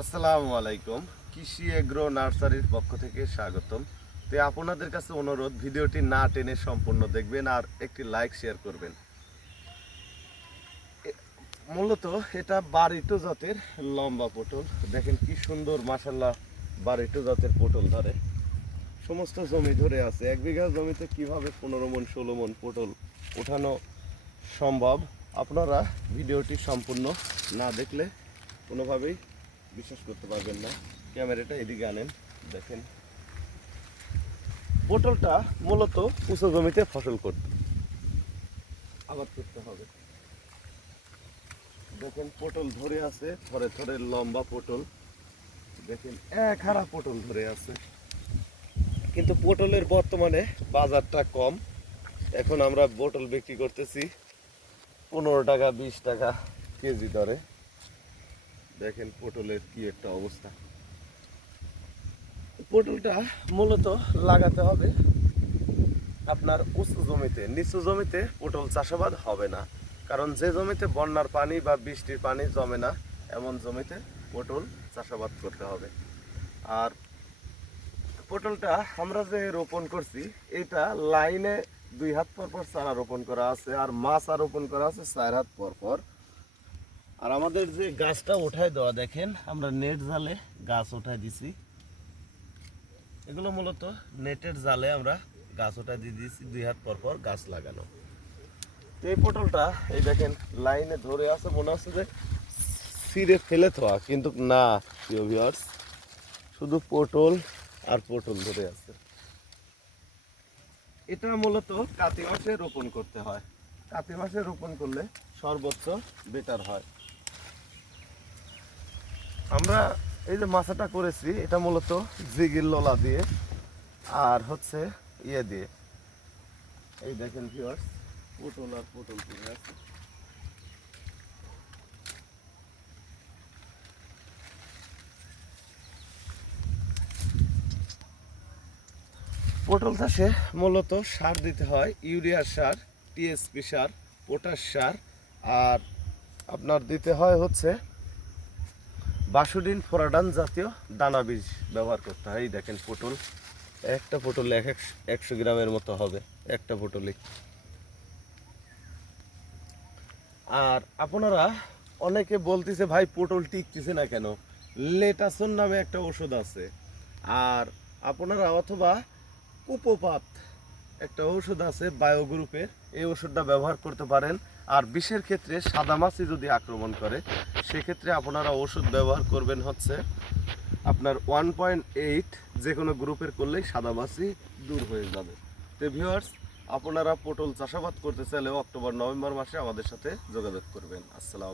আসসালামু আলাইকুম। কৃষি এগ্রো নার্সারির পক্ষ থেকে স্বাগতম। তো আপনাদের কাছে অনুরোধ, ভিডিওটি না টেনে সম্পূর্ণ দেখবেন আর একটি লাইক শেয়ার করবেন। মূলত এটা বারিটো জাতের লম্বা পটল। দেখেন কি সুন্দর, মাশাল্লাহ, বারিটো জাতের পটল ধরে সমস্ত জমি ধরে আছে। 1 বিঘা জমিতে কিভাবে 15 মণ 16 মণ পটল ওঠানো সম্ভব, আপনারা ভিডিওটি সম্পূর্ণ না দেখলে কোনোভাবেই বিশ্বাস করতে পারবেন না। ক্যামেরাটা এদিকে আনেন, দেখেন পটলটা মূলত উঁচু জমিতে ফসল করতে আবাদ করতে হবে। দেখেন পটল ধরে আছে, থরে থরে লম্বা পটল। দেখেন এক হারা পটল ধরে আছে, কিন্তু পটলের বর্তমানে বাজারটা কম। এখন আমরা পটল বিক্রি করতেছি 15 টাকা 20 টাকা কেজি দরে। দেখেন পটলের কি একটা অবস্থা। পটলটা মূলত লাগাতে হবে আপনার উঁচু জমিতে। নিচু জমিতে পটল চাষাবাদ হবে না, কারণ যে জমিতে বন্যার পানি বা বৃষ্টির পানি জমে না, এমন জমিতে পটল চাষাবাদ করতে হবে। আর পটলটা আমরা যে রোপণ করছি, এটা লাইনে 2 হাত পর পর চারা রোপণ করা আছে, আর মাচা রোপণ করা আছে 4 হাত পর পর। আর আমাদের যে গাছটা উঠায় দেওয়া, দেখেন আমরা নেট জালে গাছ উঠায় দিছি। এগুলো মূলত নেটের জালে আমরা গাছ উঠায় দিয়ে দিয়েছি, 2 হাত পর পর গাছ লাগানো। তো এই পটলটা এই দেখেন লাইনে ধরে আছে, মনে হচ্ছে যে ছিঁড়ে ফেলে দেওয়া, কিন্তু না প্রিয় ভিউয়ার্স, শুধু পটল আর পটল ধরে আছে। এটা মূলত কাতি মাসে রোপণ করতে হয়। কাতি মাসে রোপণ করলে সর্বোচ্চ বেটার হয়। আমরা এই যে মাছাটা করেছি, এটা মূলত জিগির লোলা দিয়ে আর হচ্ছে ইয়ে দিয়ে। এই দেখেন ভিউয়ার্স, পটল আর পটল ধরে আছে। পটল চাষে মূলত সার দিতে হয় ইউরিয়া সার, টিএসপি সার, পটাশ সার, আর আপনার দিতে হয় হচ্ছে বাসুডিন ফোরাডান জাতীয় দানা বীজ ব্যবহার করতে হয়। এই দেখেন পটল, একটা পটল 100 গ্রামের মতো হবে একটা পটলে। আর আপনারা অনেকে বলতেছে ভাই পটল টিকতেছে না কেন, লেটাসন নামে একটা ওষুধ আছে। আর আপনারা অথবা কুপোপাত একটা ওষুধ আছে বায়ো গ্রুপের, এই ওষুধটা ব্যবহার করতে পারেন। আর বিষের ক্ষেত্রে সাদামাছি যদি আক্রমণ করে, সেক্ষেত্রে আপনারা ওষুধ ব্যবহার করবেন হচ্ছে আপনার 1.8, যে কোনো গ্রুপের করলেই সাদামাছি দূর হয়ে যাবে। তো ভিউয়ার্স, আপনারা পটল চাষাবাদ করতে চাইলেও অক্টোবর নভেম্বর মাসে আমাদের সাথে যোগাযোগ করবেন। আসসালাম।